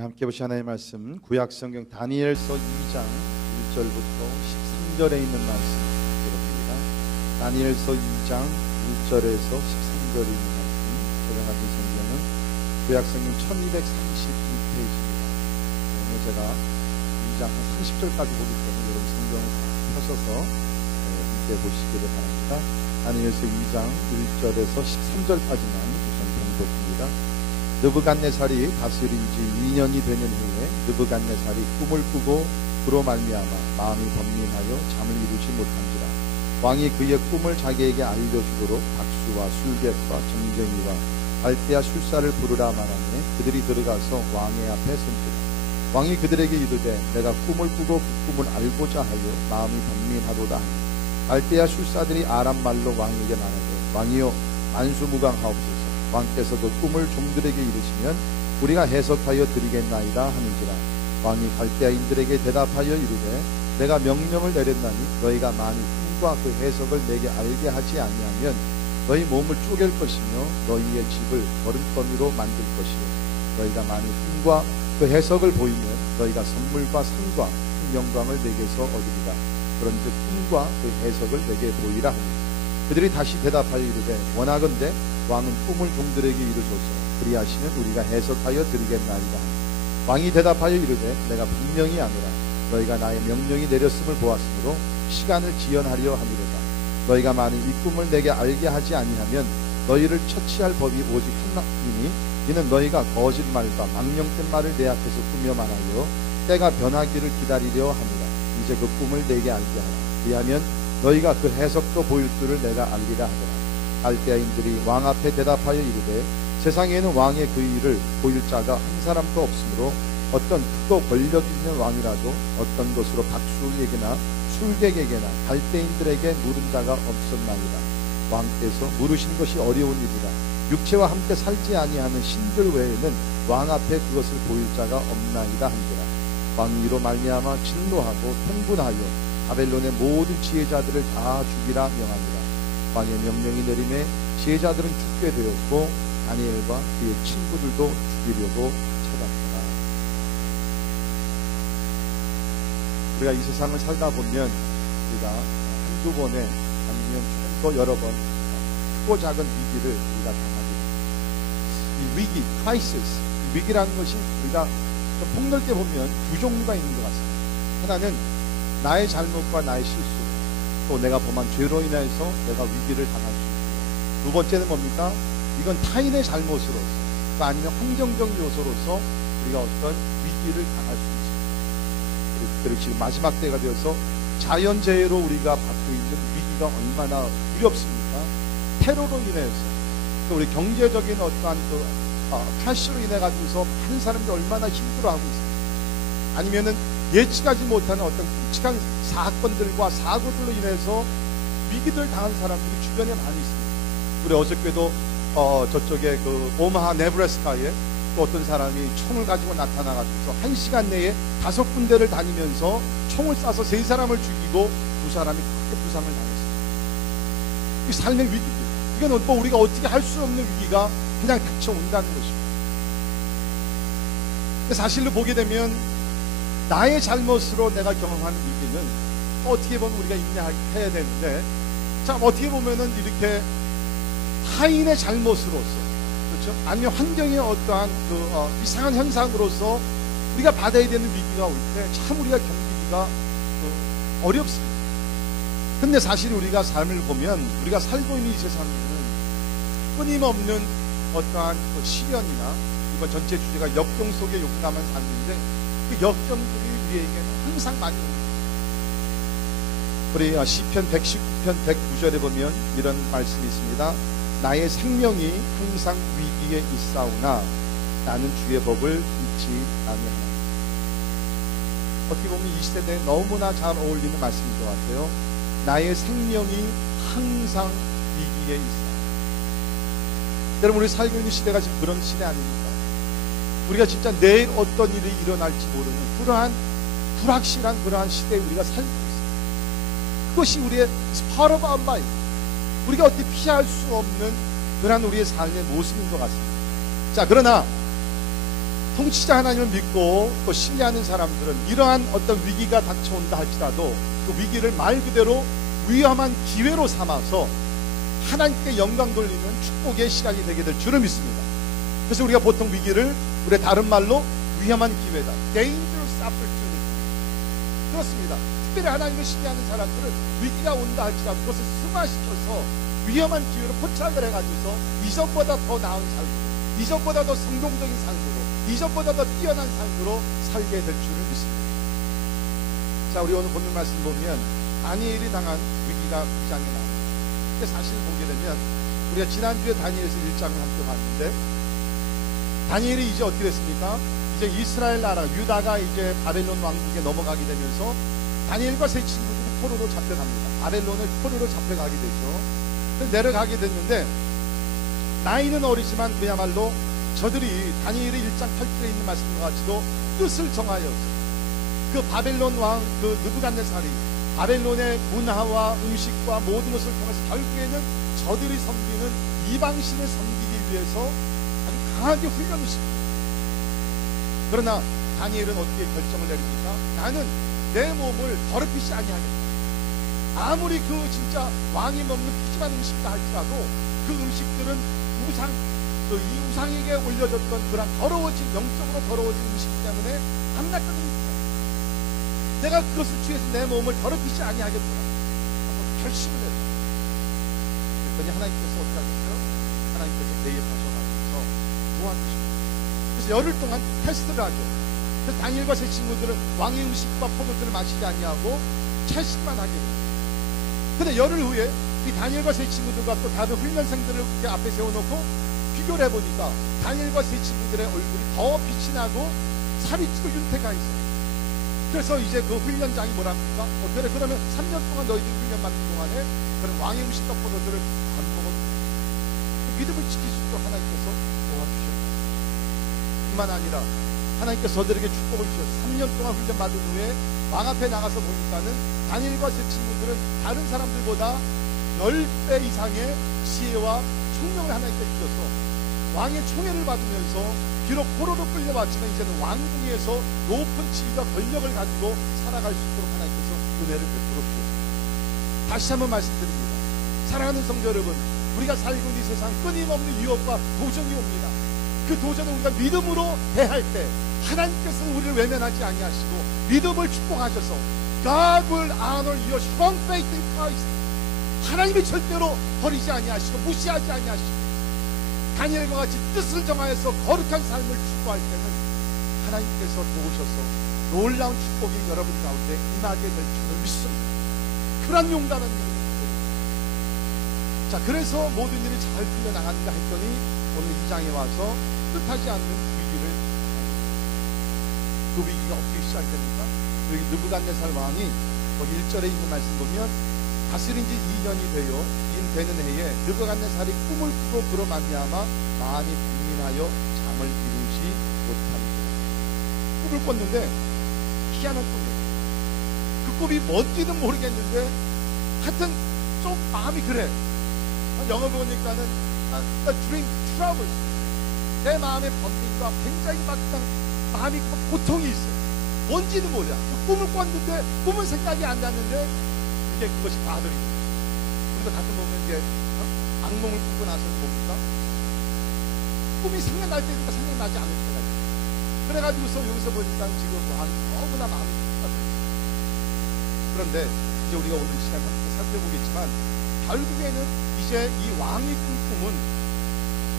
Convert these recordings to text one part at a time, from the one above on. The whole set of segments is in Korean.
함께 보신 하나님의 말씀 구약성경 다니엘서 2장 1절부터 13절에 있는 말씀 드립니다. 다니엘서 2장 1절에서 13절에 있는 말씀. 제가 가진 성경은 구약성경 1232페이지입니다. 오늘 제가 2장 한 30절까지 보기 때문에 여러분 성경을 펴셔서 함께 보시기를 바랍니다. 다니엘서 2장 1절에서 13절까지만 우선 봉독합니다. 느부갓네살이 다스린 지 2년이 되는 후에 느부갓네살이 꿈을 꾸고 그로 말미암아 마음이 번민하여 잠을 이루지 못한지라. 왕이 그의 꿈을 자기에게 알려주도록 박수와 술객과 정쟁이와 갈대아 술사를 부르라 말하매 그들이 들어가서 왕의 앞에 선지라. 왕이 그들에게 이르되 내가 꿈을 꾸고 그 꿈을 알고자 하여 마음이 번민하도다 하니 갈대아 술사들이 아람 말로 왕에게 말하되 왕이여 만수무강하옵소서. 왕께서도 꿈을 종들에게 이르시면 우리가 해석하여 드리겠나이다 하는지라. 왕이 갈대아인들에게 대답하여 이르되 내가 명령을 내렸나니 너희가 만일 꿈과 그 해석을 내게 알게 하지 아니하면 너희 몸을 쪼갤 것이며 너희의 집을 거름더미로 만들 것이요 너희가 만일 꿈과 그 해석을 보이면 너희가 선물과 상과 큰 영광을 내게서 얻으리라. 그런즉 꿈과 그 해석을 내게 보이라 하니 그들이 다시 대답하여 이르되 원하건대 왕은 꿈을 종들에게 이르소서. 그리하시면 우리가 해석하여 드리겠나이다. 왕이 대답하여 이르되 내가 분명히 아니라 너희가 나의 명령이 내렸음을 보았으므로 시간을 지연하려 함이로다. 너희가 만일 이 꿈을 내게 알게 하지 아니하면 너희를 처치할 법이 오직 하나이니 이는 너희가 거짓말과 망령된 말을 내 앞에서 꾸며 말하여 때가 변하기를 기다리려 함이라. 이제 그 꿈을 내게 알게 하라. 그리하면 너희가 그 해석도 보일 줄을 내가 알리라 하더라. 갈대아인들이 왕 앞에 대답하여 이르되 세상에는 왕의 그 일을 보일 자가 한 사람도 없으므로 어떤 크고 권력 있는 왕이라도 어떤 것으로 박수에게나 술객에게나 갈대인들에게 물은 자가 없었나이다. 왕께서 물으신 것이 어려운 일이라. 육체와 함께 살지 아니하는 신들 외에는 왕 앞에 그것을 보일 자가 없나이다 한지라. 왕이 이로 말미암아 진노하고 흥분하여 바벨론의 모든 지혜자들을 다 죽이라 명하니라. 왕의 명령이 내림에 지혜자들은 죽게 되었고 다니엘과 그의 친구들도 죽이려고 찾았구나. 우리가 이 세상을 살다 보면 우리가 한두 번에 아니면 좀 더 여러 번 크고 작은 위기를 우리가 당하게 됩니다. 이 위기, crisis, 위기라는 것이 우리가 좀 폭넓게 보면 두 종류가 있는 것 같습니다. 하나는 나의 잘못과 나의 실수, 또 내가 범한 죄로 인해서 내가 위기를 당할 수 있고, 두 번째는 뭡니까? 이건 타인의 잘못으로서 아니면 환경적 요소로서 우리가 어떤 위기를 당할 수 있습니다. 그리고 지금 마지막 때가 되어서 자연재해로 우리가 받고 있는 위기가 얼마나 두렵습니까? 테러로 인해서, 또 우리 경제적인 어떠한 크래시로 인해 가지고서 많은 사람들이 얼마나 힘들어하고 있습니다. 아니면은 예측하지 못하는 어떤 끔찍한 사건들과 사고들로 인해서 위기를 당한 사람들이 주변에 많이 있습니다. 우리 어저께도 저쪽에 그 오마하 네브래스카에 또 어떤 사람이 총을 가지고 나타나가지고서 1시간 내에 5군데를 다니면서 총을 쏴서 3사람을 죽이고 2사람이 크게 부상을 당했습니다. 이 삶의 위기입니다. 이건 뭐 우리가 어떻게 할 수 없는 위기가 그냥 닥쳐온다는 것입니다. 근데 사실로 보게 되면 나의 잘못으로 내가 경험하는 위기는 어떻게 보면 우리가 인내해야 되는데, 자, 어떻게 보면은 이렇게 타인의 잘못으로서, 그렇죠? 아니면 환경의 어떠한 이상한 현상으로서 우리가 받아야 되는 위기가 올 때 참 우리가 견디기가 어렵습니다. 근데 사실 우리가 삶을 보면 우리가 살고 있는 이 세상에는 끊임없는 어떠한 시련이나, 이번 전체 주제가 역경 속에 용감한 삶인데, 그 역경들이 우리에게는 항상 많이 옵니다. 우리 시편 119편 109절에 보면 이런 말씀이 있습니다. 나의 생명이 항상 위기에 있사오나 나는 주의 법을 잊지 아니하노라. 어떻게 보면 이 시대에 너무나 잘 어울리는 말씀인 것 같아요. 나의 생명이 항상 위기에 있어. 여러분, 우리 살고 있는 시대가 지금 그런 시대 아닙니까? 우리가 진짜 내일 어떤 일이 일어날지 모르는 그러한 불확실한 그러한 시대에 우리가 살고 있습니다. 그것이 우리의 part of our life, 우리가 어떻게 피할 수 없는 그러한 우리의 삶의 모습인 것 같습니다. 자, 그러나 통치자 하나님을 믿고 또 신뢰하는 사람들은 이러한 어떤 위기가 닥쳐온다 할지라도 그 위기를 말 그대로 위험한 기회로 삼아서 하나님께 영광 돌리는 축복의 시간이 되게 될 줄을 믿습니다. 그래서 우리가 보통 위기를 우리 다른 말로 위험한 기회다, dangerous opportunity. 그렇습니다. 특별히 하나님을 신뢰하는 사람들은 위기가 온다 할지라도 그것을 승화시켜서 위험한 기회로 포착을 해가지고서 이전보다 더 나은 삶으로, 이전보다 더 성공적인 삶으로, 이전보다 더 뛰어난 삶으로 살게 될 줄을 믿습니다. 자, 우리 오늘 본문 말씀 보면 다니엘이 당한 위기가 2장에 나옵니다. 근데 사실 보게 되면 우리가 지난주에 다니엘에서 1장을 함께 봤는데 다니엘이 이제 어떻게 됐습니까? 이제 이스라엘 나라 유다가 이제 바벨론 왕국에 넘어가게 되면서 다니엘과 세 친구들이 포로로 잡혀갑니다. 바벨론을 포로로 잡혀가게 되죠. 내려가게 됐는데 나이는 어리지만 그야말로 저들이 다니엘의 1장 8절에 있는 말씀과 같이도 뜻을 정하여서 그 바벨론 왕 그 느부갓네살이 바벨론의 문화와 음식과 모든 것을 통해서 결국에는 저들이 섬기는 이방신을 섬기기 위해서 아주 강하게 훈련을 시킵니다. 그러나 다니엘은 어떻게 결정을 내립니까? 나는 내 몸을 더럽히지 아니하겠다. 아무리 그 진짜 왕이 먹는 푸짐한 음식이다 할지라도 그 음식들은 우상, 이 우상에게 올려졌던 그런 더러워진, 영적으로 더러워진 음식 때문에 함락하는 내가 그것을 취해서 내 몸을 더럽히지 아니하겠더라 하고 결심을 했어요. 그랬더니 하나님께서 어떻게 하겠어요? 하나님께서 내 옆에 서가지고서 도와주십니다. 그래서 열흘 동안 테스트를 하죠. 그래서 다니엘과 세 친구들은 왕의 음식과 포도주를 마시지 아니하고 채식만 하게 됩니다. 근데 열흘 후에 이 다니엘과 세 친구들과 또 다른 훈련생들을 이렇게 앞에 세워놓고 비교를 해보니까 다니엘과 세 친구들의 얼굴이 더 빛이 나고 살이 찌고 윤태가 있어요. 그래서 이제 그 훈련장이 뭐랍니까? 그래, 그러면 3년 동안 너희들이 훈련 받는 동안에 그런 왕의 음식과 포도주를 안 먹어도 믿음을 지킬 수 있도록 하나님께서 도와주셨다. 뿐만 아니라 하나님께서 저들에게 축복을 주셔서 3년 동안 훈련 받은 후에 왕 앞에 나가서 보니까는 다니엘과 제 친구들은 다른 사람들보다 10배 이상의 지혜와 총명을 하나님께 주셔서 왕의 총애를 받으면서 비록 포로로 끌려왔지만 이제는 왕궁에서 높은 지위와 권력을 가지고 살아갈 수 있도록 하나님께서 은혜를 베풀어 주셨습니다. 다시 한번 말씀드립니다. 사랑하는 성도 여러분, 우리가 살고 있는 이 세상 끊임없는 유혹과 도전이 옵니다. 그 도전을 우리가 믿음으로 대할 때 하나님께서는 우리를 외면하지 아니하시고 믿음을 축복하셔서 God will honor your strong faith in Christ. 하나님이 절대로 버리지 아니하시고 무시하지 아니하시고 다니엘과 같이 뜻을 정하여서 거룩한 삶을 추구할 때는 하나님께서 도우셔서 놀라운 축복이 여러분 가운데 임하게 될 줄을 믿습니다. 그런 용감한 믿음을 가져요. 자, 그래서 모든 일이 잘 풀려나간다 했더니 오늘 이 장에 와서 뜻하지 않는 위기를 그 위기가 어떻게 시작됩니까? 여기 느부갓네살 왕이 거기 1절에 있는 말씀 보면 다스린 지 2년이 되는 해에 느부갓네살이 꿈을 꾸고 그로 말미암아 많이 분민하여 잠을 이루지 못합니다. 꿈을 꿨는데 희한한 꿈이에요. 그 꿈이 뭔지는 모르겠는데 하여튼 좀 마음이 그래. 영어 보니까는 The dream troubles. 내 마음의 번민과 굉장히 막상 마음이 고통이 있어요. 뭔지는 몰라. 그 꿈을 꿨는데 꿈은 생각이 안 났는데 이제 그것이 바들이고 우리가 가끔 보면 이제 악몽을 꾸고 나서 봅니까? 꿈이 생각날 때니까 생각나지 않을 때가 있어요. 그래가지고서 여기서 보니까 지금 너무나 마음이 답답해요. 그런데 이제 우리가 오늘 이 시간 함께 살펴보겠지만 결국에는 이제 이 왕이 꾼 꿈은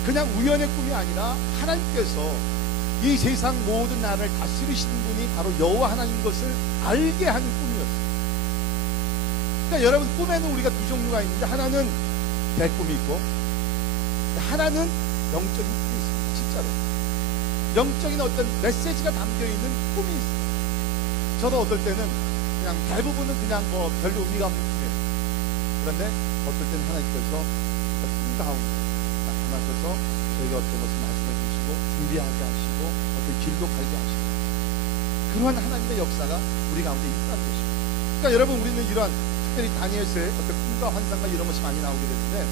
그냥 우연의 꿈이 아니라 하나님께서 이 세상 모든 나라를 다스리시는 분이 바로 여호와 하나님인 것을 알게 하는 꿈이었어요. 그러니까 여러분, 꿈에는 우리가 두 종류가 있는데 하나는 대꿈이 있고 하나는 영적인 꿈이 있습니다. 진짜로 영적인 어떤 메시지가 담겨있는 꿈이 있어요. 저도 어떨 때는 그냥 대부분은 그냥 뭐 별로 의미가 없는 꿈이에요. 그런데 어떨 때는 하나님께서 꿈 가운데 나타나셔서 저희가 어떤 것을 말씀해 주시고 준비하게 하시고 어떤 길도 갈게 하시고 그러한 하나님의 역사가 우리 가운데 있다는 것입니다. 그러니까 여러분, 우리는 이러한 특별히 다니엘서의 어떤 꿈과 환상과 이런 것이 많이 나오게 되는데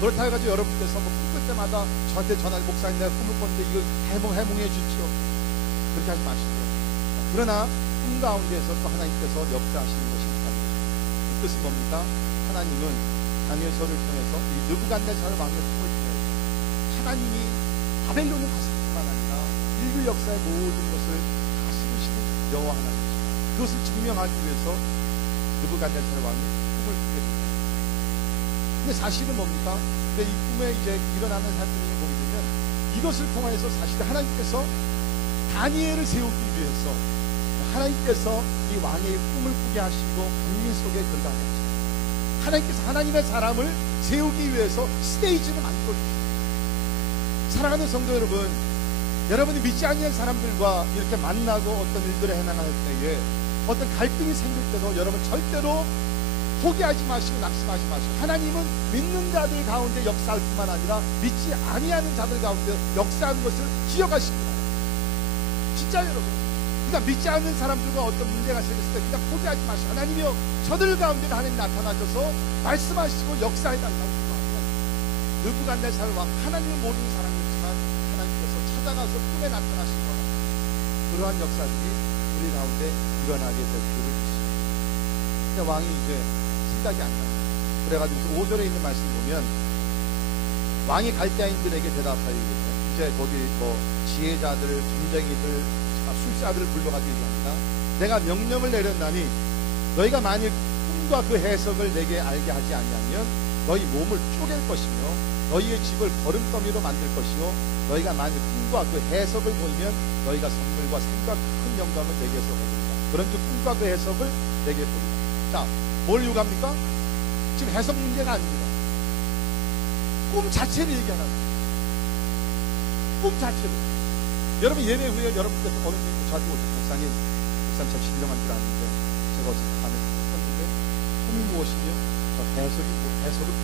그렇다 해가지고 여러분께서 뭐 꿈꿀 때마다 저한테 전화, 목사님 내가 꿈을 꿨는데 이거 해몽해 주십시오, 그렇게 하지 마시고요. 그러나 꿈 가운데서 또 하나님께서 역사하시는 것이 있다는 것입니다. 그 뜻이 뭡니까? 하나님은 다니엘서를 통해서 이 느부갓네살 왕의 꿈을 통해서 하나님이 바벨론을 다스릴 뿐만 아니라 인류 역사의 모든 것을 다스리시는 여호와 하나님이십니다. 그것을 증명하기 위해서 느부갓네살 왕이 꿈을 꾸게 됩니다. 근데 사실은 뭡니까? 근데 이 꿈에 이제 일어나는 사건을 보게 되면 이것을 통해서 사실 하나님께서 다니엘을 세우기 위해서 하나님께서 이 왕의 꿈을 꾸게 하시고 국민 속에 들어가게 하십니다. 하나님께서 하나님의 사람을 세우기 위해서 스테이지를 만들어 주십니다. 사랑하는 성도 여러분, 여러분이 믿지 않는 사람들과 이렇게 만나고 어떤 일들을 해나갈 때에 어떤 갈등이 생길 때도 여러분 절대로 포기하지 마시고 낙심하지 마시고, 하나님은 믿는 자들 가운데 역사할 뿐만 아니라 믿지 아니하는 자들 가운데 역사하는 것을 기억하십니다. 진짜 여러분, 그러니까 믿지 않는 사람들과 어떤 문제가 생겼을 때 그냥 포기하지 마시고, 하나님이여 저들 가운데 하나님 나타나셔서 말씀하시고 역사해달라고 기도하면 느부갓네살 왕, 하나님을 모르는 사람이었지만 하나님께서 찾아가서 꿈에 나타나신 거라, 그러한 역사들이 우리 가운데 일어나게 될 줄을 믿습니다. 근데 왕이 이제 생각이 안 나요. 그래가지고 5절에 있는 말씀 보면 왕이 갈대아인들에게 대답하여 이제 거기 뭐 지혜자들, 점쟁이들, 술사들을 불러가지고 얘기합니다. 내가 명령을 내렸나니 너희가 만일 꿈과 그 해석을 내게 알게 하지 아니하면 너희 몸을 쪼갤 것이며 너희의 집을 거름더미로 만들 것이요 너희가 만일 꿈과 그 해석을 보이면 너희가 선물과 생과 큰 영광을 내게서 얻으리라. 그런즉 꿈과 그 해석을 내게 보리라. 자, 뭘 요구합니까? 지금 해석 문제가 아닙니다. 꿈 자체를 얘기하는 거예요. 꿈 자체를. 여러분 예배 후에 여러분께서 어느 분이 저한테 오셨어요. 목사님 참 신령한 줄 아는데 제가 어제 밤에 꿨는데 꿈이 무엇이며 해석을 해주시죠.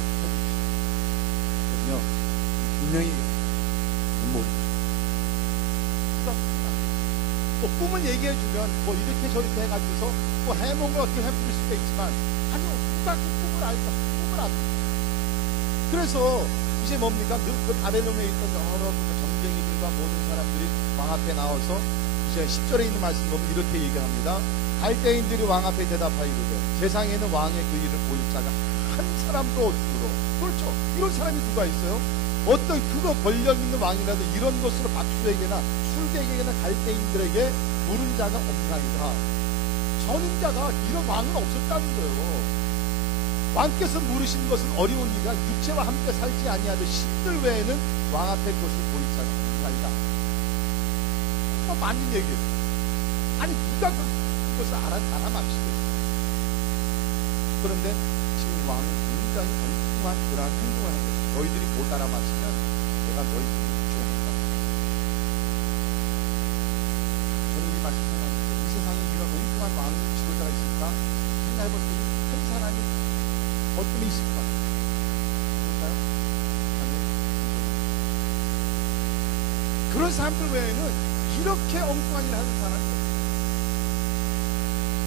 그래서요 분명히 모릅니다. 또 꿈을 얘기해주면 뭐 이렇게 저렇게 해가지고서 뭐 해몽을 어떻게 해볼 수도 있지만 아니요, 누가 그 꿈을 알까? 꿈을 압니다. 그래서 이제 뭡니까? 그 바벨론에 있던 여러 점쟁이들과 모든 사람들이 왕 앞에 나와서 이제 10절에 있는 말씀 보면 이렇게 얘기합니다. 갈대인들이 왕 앞에 대답하여 이르되 세상에는 왕의 그 일을 보일 자가 한 사람도 없으므로. 그렇죠. 이런 사람이 누가 있어요? 어떤 그거 권력 있는 왕이라도 이런 것으로 박수에게나 술객에게나 갈대인들에게 물은 자가 없나이다. 전인자가 이런 왕은 없었다는 거예요. 왕께서 물으신 것은 어려운 일이라 육체와 함께 살지 아니하듯 신들 외에는 왕 앞에 그것을 보일 자가 없나이다. 맞는 얘기예요. 아니 누가 그것을 알아맞히겠어요. 그런데 지금 왕은 굉장히 엉뚱한 그러한 행동을 하는 거예요. 너희들이 못 알아맞히면 내가 너희들을 죽여낸다. 저는 이 말씀을 하면서 이 세상에 이런 엉뚱한 왕 지도자가 있을까 생각해볼 때 한 사람이 어떤 게 있을 것 같아요. 그럴까요? 그런 사람들 외에는 이렇게 엉뚱한 일을 하는 사람이 없어요.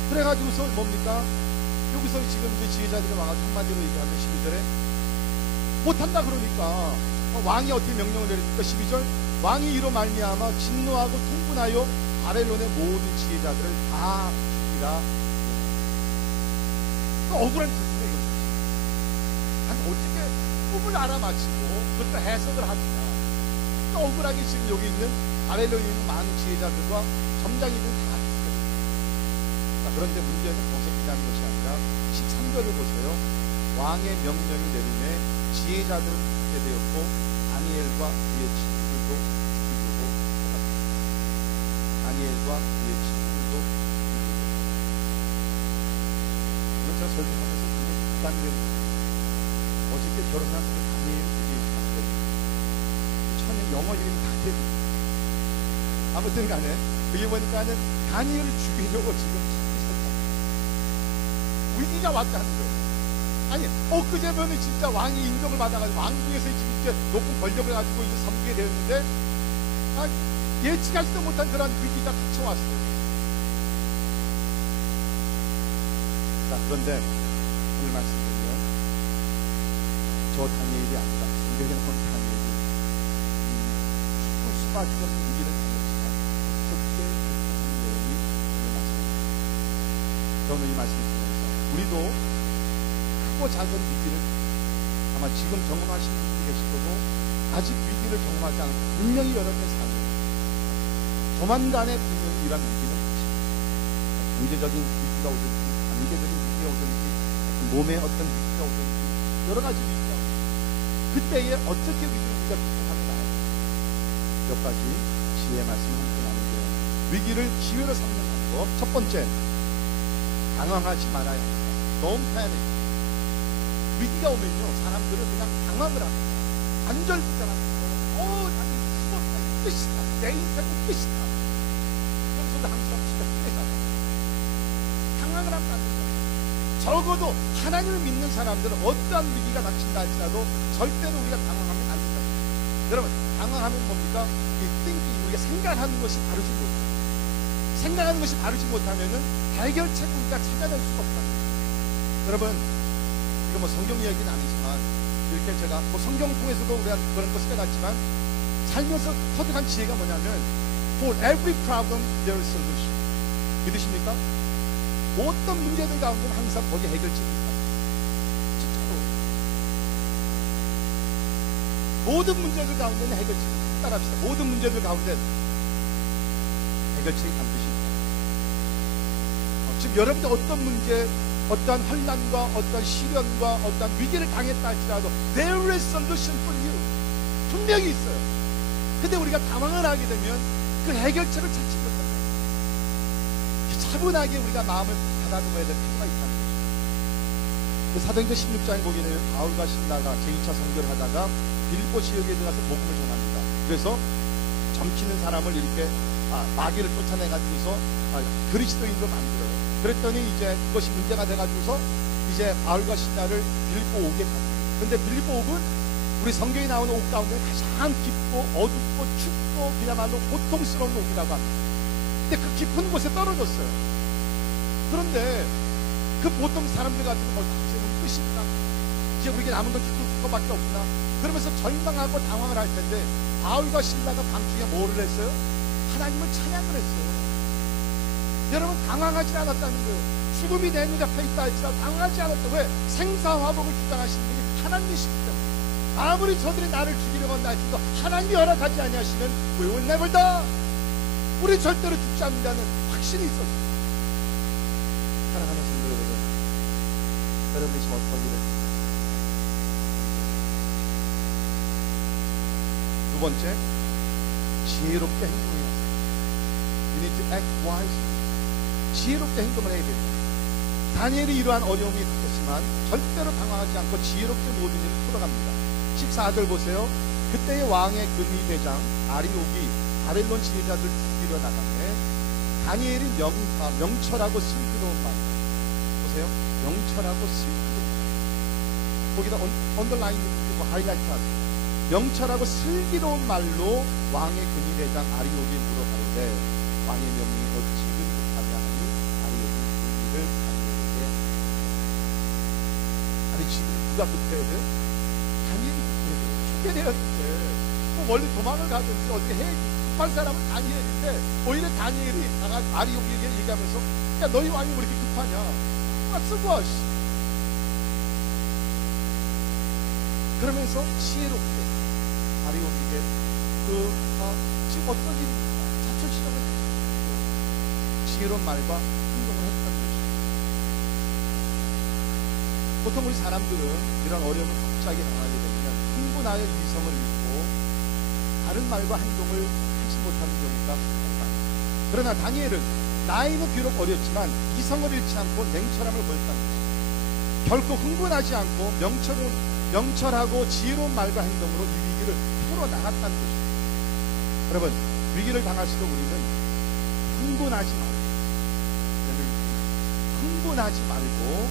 그래가지고서 뭡니까? 여기서 지금 이제 지혜자들이 와가지고 한마디로 얘기하면 12절에 못한다 그러니까 왕이 어떻게 명령을 내립니까? 12절 왕이 이로 말미암아 진노하고 통분하여 바벨론의 모든 지혜자들을 다 죽이라. 억울한 뜻이에요. 이거. 아니 어떻게 꿈을 알아맞히고 그것도 해석을 하느냐. 억울하게 지금 여기 있는 바벨론에 있는 많은 지혜자들과 점장이들 다 죽였습니다. 그런데 문제는 거기서 끝나는 것이 아니라 13절을 보세요. 왕의 명령을 내림에 지혜자들은 죽게 되었고 다니엘과 그의 친구들도 죽이고 다니엘과 그의 친구들도 죽이고. 이걸 제가 설명하면서 굉장히 부담되는 어저께 결혼한 그 다니엘이 천연 영어 이름이 다니엘입니다. 아무튼 간에 여기 보니까는 다니엘을 죽이려고 지금 있었다. 위기가 왔다는 거예요. 아니 엊그제 보면 진짜 왕이 인정을 받아가지고 왕궁에서 지금 이제 높은 권력을 가지고 이제 섬기게 되었는데 예측하지도 못한 그런 위기가 닥쳐왔어요. 자, 그런데 오늘 말씀 보면 저 다니엘이 아니라 성경에 나온 다니엘이 죽을 수밖에 없는 위기를 당했지만 어떻게 극복한 내용이 오늘 말씀입니다. 저는 이 말씀을 통해서 우리도 크고 작은 위기를 아마 지금 경험하시는 분이 계실 거고 아직 위기를 경험하지 않은 분명히 여러분의 삶에 조만간에 분명히 이러한 위기는 있습니다. 경제적인 위기가 오든지 관계적인 위기가 오든지 몸의 어떤 위기가 오든지 여러 가지 위기가 오든지 그때에 어떻게 위기를 우리가 극복하면 나아요? 몇 가지 지혜의 말씀을 함께 나누고요. 위기를 기회로 삼는 방법. 첫 번째, 당황하지 말아야 합니다. Don't panic. 위기가 오면요 사람들은 그냥 당황을 합니다. 안절부절하면서 나는 죽었다, 끝이다, 내 인생은 끝이다. 그러면서도 항상 진짜 끝내잖아요. 당황을 하면 안 되죠. 적어도 하나님을 믿는 사람들은 어떠한 위기가 닥친다 할지라도 절대로 우리가 당황하면 안 된다. 여러분 당황하면 뭡니까? 이 thinking, 우리가 생각하는 것이 바르지 못해요. 생각하는 것이 바르지 못하면은 해결책을 우리가 찾아낼 수가 없다. 여러분 이거 뭐 성경 이야기는 아니지만 이렇게 제가 뭐 성경 통해서도 우리가 그런 것을 깨닫지만 살면서 터득한 지혜가 뭐냐면 For every problem there is solution. 믿으십니까? 어떤 문제들 가운데는 항상 거기 해결책이 있다. 진짜로 모든 문제들 가운데는 해결책이 있다. 따라합시다. 모든 문제들 가운데 해결책이 반드시 있다. 지금 여러분들 어떤 문제, 어떠한 환난과 어떠한 시련과 어떠한 위기를 당했다 할지라도 There is solution for you. 분명히 있어요. 근데 우리가 당황을 하게 되면 그 해결책을 찾지 못한다. 차분하게 우리가 마음을 가다듬어야 될 필요가 있다는 거죠. 사도행전 16장에 보기에는 바울과 신라가 제2차 선교를 하다가 빌립보 지역에 들어가서 복음을 전합니다. 그래서 점치는 사람을 이렇게 마귀를 쫓아내가지고서 그리스도인으로 만들어요. 그랬더니 이제 그것이 문제가 돼가지고서 이제 바울과 신라를 빌립보 옥에 갑니다. 근데 빌립보 옥은 우리 성경에 나오는 옥 가운데 가장 깊고 어둡고 춥고 그야말로 고통스러운 옥이라고 합니다. 근데 그 깊은 곳에 떨어졌어요. 그런데 그 보통 사람들 같은 거 이제는 끝이구나, 이제 우리에게 남은 건 죽을 것밖에 없구나 그러면서 절망하고 당황을 할 텐데 바울과 신라가 밤중에 뭐를 했어요? 하나님을 찬양을 했어요. 여러분 당황하지 않았다는 거예요. 죽음이 내 눈앞에 있다 할지라도 당황하지 않았다. 왜? 생사화복을 주장하시는 분이 하나님이시기 때문에 아무리 저들이 나를 죽이려고 한다 할지라도 하나님이 허락하지 아니하시면 We will never die. 우리 절대로 죽지 않는다는 확신이 있었어요. 사랑하는 성도 여러분, 여러분이 지금 어떤 일을 두 번째, 지혜롭게 행동해야 합니다. You need to act wisely. 지혜롭게 행동을 해야 됩니다. 다니엘이 이러한 어려움이 있었지만 절대로 당황하지 않고 지혜롭게 모든 일을 풀어갑니다. 14절 보세요. 그때의 왕의 근위대장 아리옥이 바벨론 지휘자들 죽이려 나가네 다니엘이 명철하고 슬기로운 말 보세요. 명철하고 슬기로운 거기다 언더라인 뭐 하이라이트 하세요. 명철하고 슬기로운 말로 왕의 근위대장 아리옥이 물어가로되 왕의 명령이 어찌 급하냐 하니 아리옥이 근위를 다니엘에게 아니 지금 누가 급해야 돼요? 다니엘이 급해야 돼요. 죽게 되었는데 뭐 멀리 도망을 가든지 어떻게 해야지. 급한 사람은 다니엘인데 오히려 다니엘이 아리옥에게 얘기하면서 야 너희 왕이 왜 이렇게 급하냐. 쓰고 그러면서 지혜롭게 아리옥에게 지금 어떤 일입니까? 자초지종을 지혜로운 말과 행동을 했다는 것입니다. 보통 우리 사람들은 이런 어려움을 갑자기 당하게 되면 흥분하여 이성을 잃고 다른 말과 행동을 하지 못하는 경우가 많습니다. 그러나 다니엘은 나이는 비록 어렸지만 이성을 잃지 않고 냉철함을 보였다는 것입니다. 결코 흥분하지 않고 명철하고 지혜로운 말과 행동으로 이 위기를 풀어나갔다는 것입니다. 여러분 위기를 당할수록 우리는 흥분하지 말고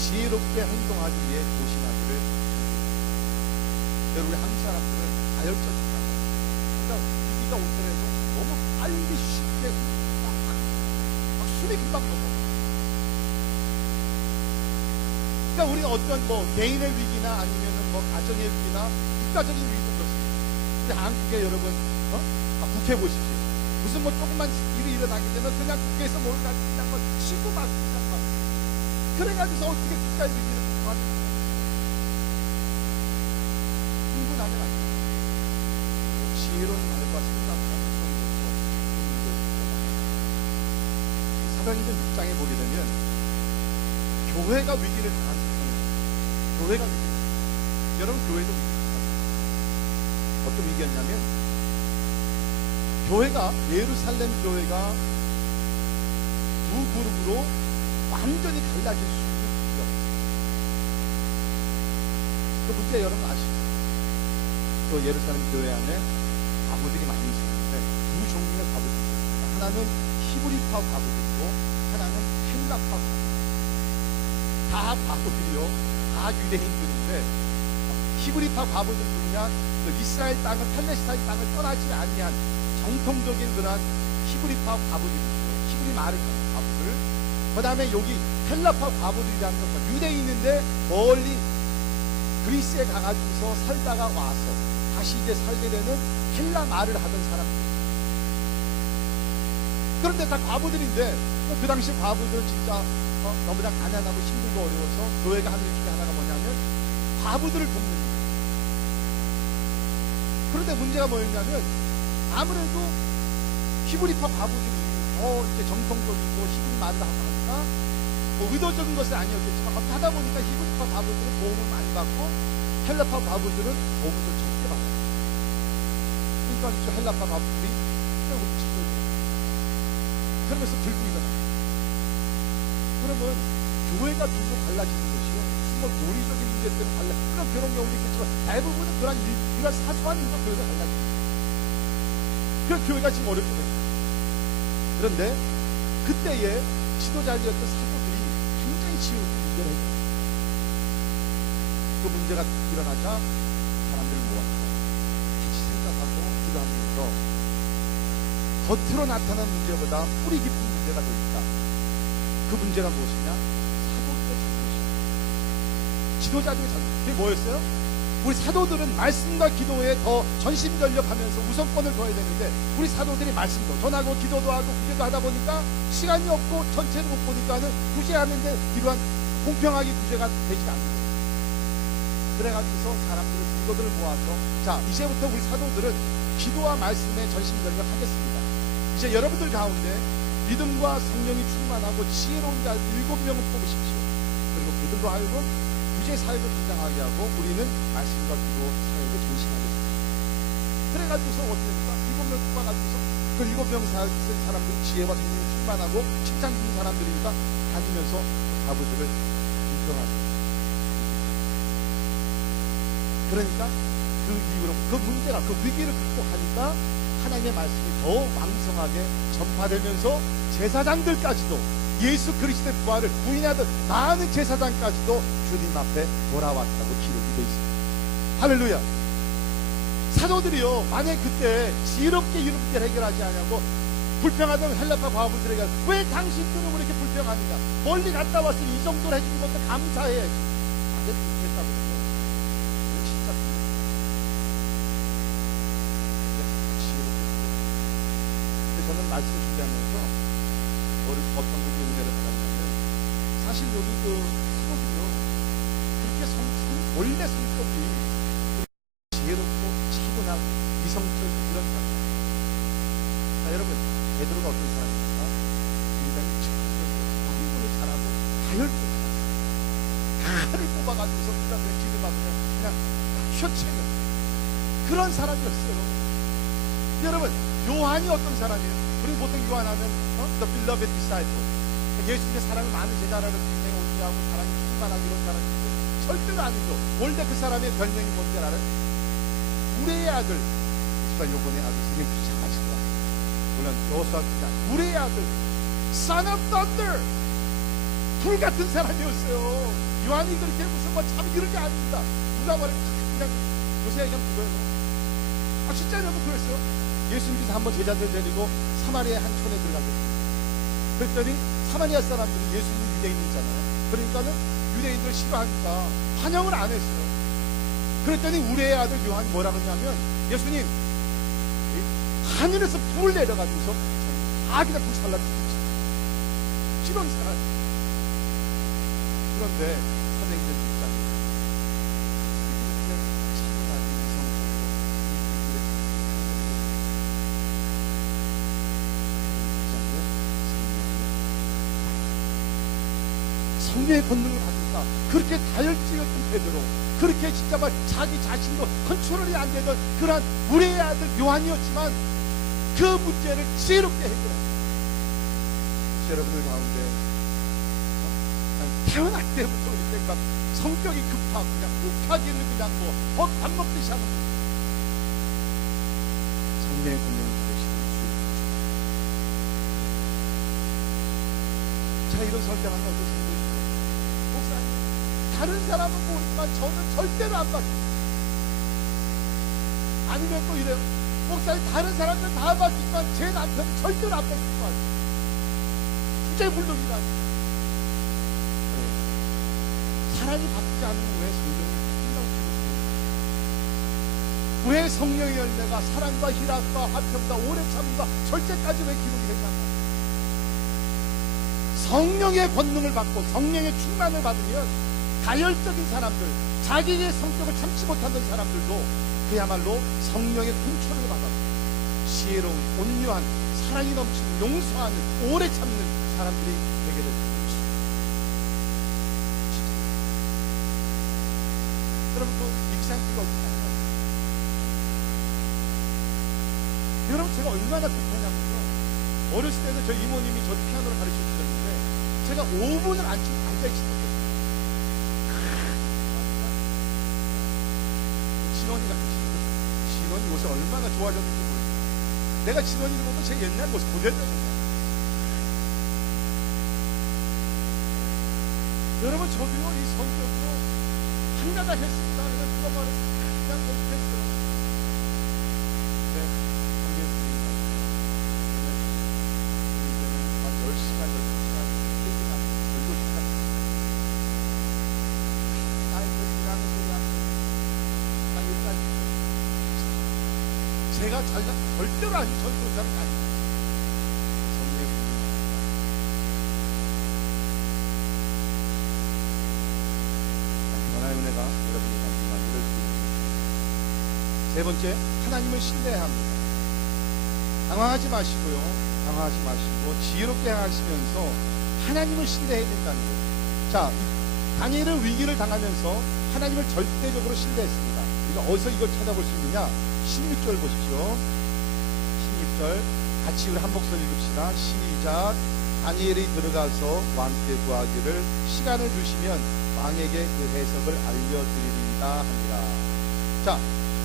지혜롭게 행동하기 위해 조심하기를 바랍니다. 우리 한국 사람들은 다혈적이다. 그러니까 위기가 오더라도 너무 빨리 쉽게 막 숨이 금방 넘어. 그러니까 우리가 어떤 뭐 개인의 위기나 아니면은 뭐 가정의 위기나 국가적인 위기도 그렇습니다. 근데 한국에 여러분 국회 보십시오. 무슨 뭐 조금만 일이 일어나게 되면 그냥 국회에서 뭘 가지고 그냥 뭐 치고 막 그래가지고서 어떻게 국가의 위기를 극복하느냐. 흥분하면 안 돼요. 지혜로운 말과 생각과 사도행전 6장에 보게 되면 교회가 위기를 당한 사건이에요. 교회가 위기를 당한. 여러분 교회도 위기를 당한. 어떤 위기였냐면 교회가 예루살렘 교회가 두 그룹으로 완전히 갈라질 수 있는 문제가 없어요. 그 문제 여러분 아시죠? 또 예루살렘 교회 안에 과부들이 많이 있었는데 두 종류의 과부들이 있었습니다. 하나는 히브리파 과부들이고 하나는 헬라파 과부들. 다 과부들이요, 다 유대인들인데 히브리파 과부들 누구냐? 이스라엘 땅을 팔레스타인 땅을 떠나지 아니한 정통적인 그런 히브리파 과부들이죠. 히브리 말을 하는 과부들. 그 다음에 여기 헬라파 과부들이라는 것은 유대인인데 멀리 그리스에 가가지고서 살다가 와서 다시 이제 살게 되는 헬라 말을 하던 사람들. 그런데 다 과부들인데 그 당시 과부들은 진짜 너무나 가난하고 힘들고 어려워서 교회가 하는 일 중에 하나가 뭐냐면 과부들을 돕는 거예요. 그런데 문제가 뭐였냐면 아무래도 히브리파 과부들이 더 이제 정통적이고 히브리 말을 하고 하니까 뭐 의도적인 것은 아니었겠지만 어떻게 하다 보니까 히브리파 과부들은 도움을 많이 받고 헬라파 과부들은 도움을 적게 받았어요. 그러니까 저 헬라파 과부들이 우리 집을 그러면서 들고 일어나요. 그러면 교회가 들고 갈라지는 것이요, 정말 도리적인 문제 때문에 그런 그런 경우도 있겠지만 대부분은 그런 사소한 일로 교회가 갈라집니다. 그래서 교회가 지금 어렵게 됩니다. 그런데 그때에 지도자들이었던 사도들이 굉장히 지혜롭게 문제를 해요. 그 문제가 일어나자 사람들을 모았고 같이 생각하고 기도하면서 겉으로 나타난 문제보다 뿌리 깊은 문제가 더 있다. 그 문제가 무엇이냐? 사도들의 잘못이다. 지도자들의 잘못. 그게 뭐였어요? 우리 사도들은 말씀과 기도에 더 전심전력하면서 우선권을 둬야 되는데 우리 사도들이 말씀도 전하고 기도도 하고 구제도 하다 보니까 시간이 없고 전체를 못 보니까는 구제하는데 이러한 공평하게 구제가 되지 않는 거예요. 그래가지고서 사람들을 사도들을 모아서 자 이제부터 우리 사도들은 기도와 말씀에 전심전력하겠습니다. 이제 여러분들 가운데 믿음과 성령이 충만하고 지혜로운 자 7명을 뽑으십시오. 그리고 그들로 하여금 구제 사역을 분장하게 하고 우리는 말씀과 기도 사역에 전심하겠습니다. 그래가지고서 어떻게 됩니까? 7명 뽑아가지고서 그 7명 사람들이 지혜와 성령이 충만하고 칭찬 주는 사람들이니까 다니면서 그 과부들을 인정하고 그러니까 그 이후로 그 문제가 그 위기를 극복하니까 하나님의 말씀이 더 왕성하게 전파되면서 제사장들까지도 예수 그리스도의 부활을 부인하던 많은 제사장까지도 주님 앞에 돌아왔다고 기록이 되어 있습니다. 할렐루야. 사도들이요 만약 그때 지혜롭게 이런 문제를 해결하지 않냐고 불평하던 헬라파 과부들에게 왜 당신들은 왜 이렇게 불평하느냐, 멀리 갔다 왔으니 이 정도로 해주는 것도 감사해야지. 다들 그랬다고 그래요. 진짜 저는 말씀 준비하면서 어떤 분이 은혜를 받았냐면 사실 여기 그 사도들이요 그렇게 원래 성격이 지혜롭고 차분하고 이성적인 이런 사람. 자 여러분 베드로가 어떤 사람입니까? 굉장히 즉흥적이고 공부를 잘하고 다혈적이고 다를 뽑아가지고서 그 다음에 기를 받으면 그냥 휘어치는 그런 사람이었어요. 여러분 요한이 어떤 사람이에요? 우리 보통 요한하면 The Beloved Disciple, 예수님의 사랑을 많은 제자라는 굉장히 온유하고 사랑이 충만하고 이런 사람인데 절대로 아니죠. 원래 그 사람의 별명이 뭔지 알아요? 우레의 아들. 제가 요번에 아주 선생님 부탁하시더라. 물론 여호수아입니다. 우레의 아들, Son of Thunder, 불 같은 사람이었어요. 요한이 그렇게 무슨 뭐 참 이런 게 아닙니다. 누가 말해 그냥 요새 얘기하면 그거예요. 아 진짜 여러분 그랬어요. 예수님께서 한번 제자들 데리고 사마리아 한 촌에 들어갔거든요. 그랬더니 사마리아 사람들이 예수님 유대인이잖아요. 그러니까는 유대인들 싫어하니까 환영을 안 했어요. 그랬더니 우리의 아들 요한이 뭐라 그러냐면, 예수님 하늘에서 불을 내려가면서 다 그냥 불살라 죽였어요. 이런 사람. 그런데 사도행전 6장에 이렇게 차분하게 이성적으로 성령의 권능을 받으니까 그렇게 다혈질이었던 베드로, 그렇게 진짜 막 자기 자신도 컨트롤이 안 되던 그러한 우리의 아들 요한이었지만 그 문제를 지혜롭게 해결했어요. 여러분들 가운데 태어날 때부터 이렇게 막 성격이 급하고 그냥 욱하기는 그냥 뭐 밥 먹듯이 하는 거예요. 성령의 권능을 주시는 주. 자, 이런 설명하면 어떻습니까? 목사님, 다른 사람은 모르지만 저는 절대로 안 바뀌어요. 아니면 또 이래요. 목사님, 다른 사람들 다 바뀌지만 제 남편은 절대로 안 바뀔 거 같아요. 주제불능이라니. 사람이 바뀌지 않는 왜 성령이 바뀐다고 기록해요? 왜 성령의 열매가 사랑과 희락과 화평과 오래 참음과 절제까지 왜 기록이 되냐? 성령의 권능을 받고 성령의 충만을 받으면 다혈적인 사람들, 자기의 성격을 참지 못하는 사람들도 그야말로 성령의 군초를 받아서 지혜로운, 온유한, 사랑이 넘치는, 용서하는, 오래 참는 사람들이 되게 될 것입니다. 여러분, 그 익산기가 어떻게 하냐? 여러분, 제가 얼마나 불편하냐면요, 어렸을 때는 저희 이모님이 저를 피아노를 가르쳐 주셨는데 제가 5분을 앉아있지 못했어요. 진원이가 진원이 요새 얼마나 좋아졌는지 모르겠어요. 내가 진원이를 보면 제 옛날 모습 그대로거든요. 여러분, 저도요 이 성격으로 한가닥 했습니다. 그래서 그거 말해서 그냥 연습했어요. 네, 성령 부인입니다. 이제는 한 10시간, 12시간, 3시간, 12시간 나이트 일하는 소리하고 나 여기까지. 제가 절대로 아닌 전도사는 아닙니다. 성령 은혜가 여러분이 가지고 만들어 주십니다. 세 번째, 하나님을 신뢰해야 합니다. 당황하지 마시고요, 당황하지 마시고 지혜롭게 행하시면서 하나님을 신뢰해야 된다는 거예요. 자, 다니엘은 위기를 당하면서 하나님을 절대적으로 신뢰했습니다. 우리가 어디서 이걸 찾아볼 수 있느냐? 16절 보십시오. 16절 같이 우리 한 목소리 읽읍시다. 시작. 다니엘이 들어가서 왕께 구하기를 시간을 주시면 왕에게 그 해석을 알려드리리이다 합니다. 자,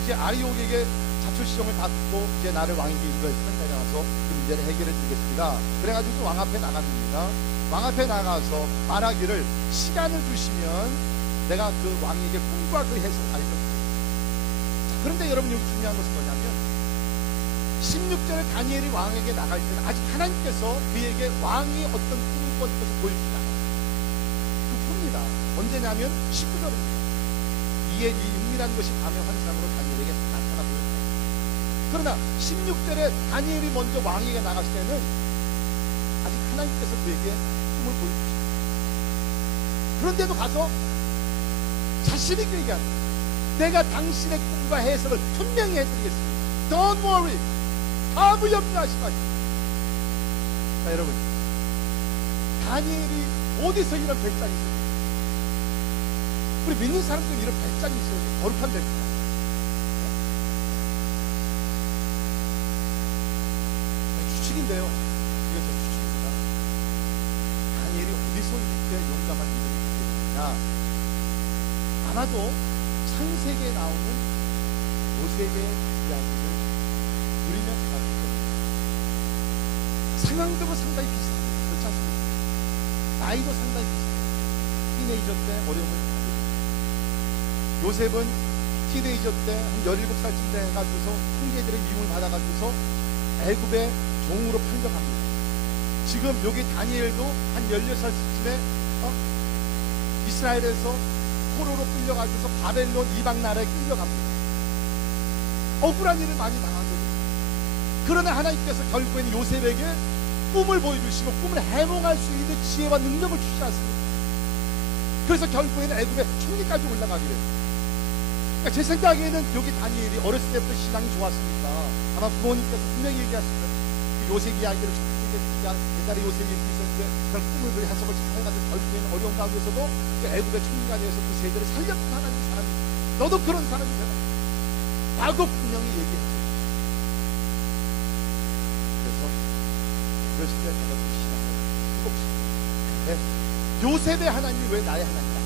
이제 아리옥에게 자초시정을 받고 이제 나를 왕에게 인도했으면 내려가서 그 문제를 해결해 주겠습니다. 그래가지고 왕 앞에 나갑니다. 왕 앞에 나가서 말하기를 시간을 주시면 내가 그 왕에게 꿈과 그 해석을 알려드리겠습니다. 자, 그런데 여러분, 여기 중요한 것은 뭐냐면 16절에 다니엘이 왕에게 나갈 때는 아직 하나님께서 그에게 왕이 어떤 꿈을 꾼 것을 보여주지 않았어요. 그 풉니다. 언제냐면 19절입니다. 이에 이 은밀한 것이 밤의 환상으로 다니엘에게 나타나 보였다. 그러나 16절에 다니엘이 먼저 왕에게 나갔을 때는 아직 하나님께서 그에게 꿈을 보여주셨어요. 그런데도 가서 자신 있게 얘기합니다. 내가 당신의 꿈과 해석을 분명히 해드리겠습니다. Don't worry. 아무 염려하지 마시고. 자, 여러분, 다니엘이 어디서 이런 배짱이 있어요? 우리 믿는 사람들은 이런 배짱이 있어요. 거룩한 배짱. 추측인데요. 이것은 추측입니다. 다니엘이 어디서 이렇게 용감한 믿음이 있겠느냐? 아마도 창세기에 나오는 요셉의 이야기를 우리는 잘 알고 있습니다. 상황도 상당히 비슷합니다. 그렇지 않습니까? 나이도 상당히 비슷해요. 티네이저 때 어려움을 받고 요셉은 티네이저 때 한 17살쯤 돼가지고서 형제들의 미움을 받아가지고서 애굽의 종으로 팔려갑니다. 지금 여기 다니엘도 한 16살쯤에 이스라엘에서 포로로 끌려가면서 바벨론 이방 나라에 끌려갑니다. 억울한 일을 많이 당한 거죠. 그러나 하나님께서 결국에는 요셉에게 꿈을 보여주시고 꿈을 해몽할 수 있는 지혜와 능력을 주시지 않습니까? 그래서 결국에는 애굽의 총리까지 올라가게 돼요. 그러니까 제 생각에는 여기 다니엘이 어렸을 때부터 신앙이 좋았으니까 아마 부모님께서 분명히 얘기하시면 그 요셉 이야기를 옛날에 요셉이 이렇게 있었는데 그런 꿈을 그 해석을 잘 해가지고 결국에는 어려운 가운데서도 그 애굽의 총리가 되어서 그 세대를 살렸던 하나님 사람이 너도 그런 사람이 되라 라고 분명히 얘기했어요. 그래서 그것을 내가 그 신앙을 회복시켰는데 요셉의 하나님이 왜 나의 하나님이야?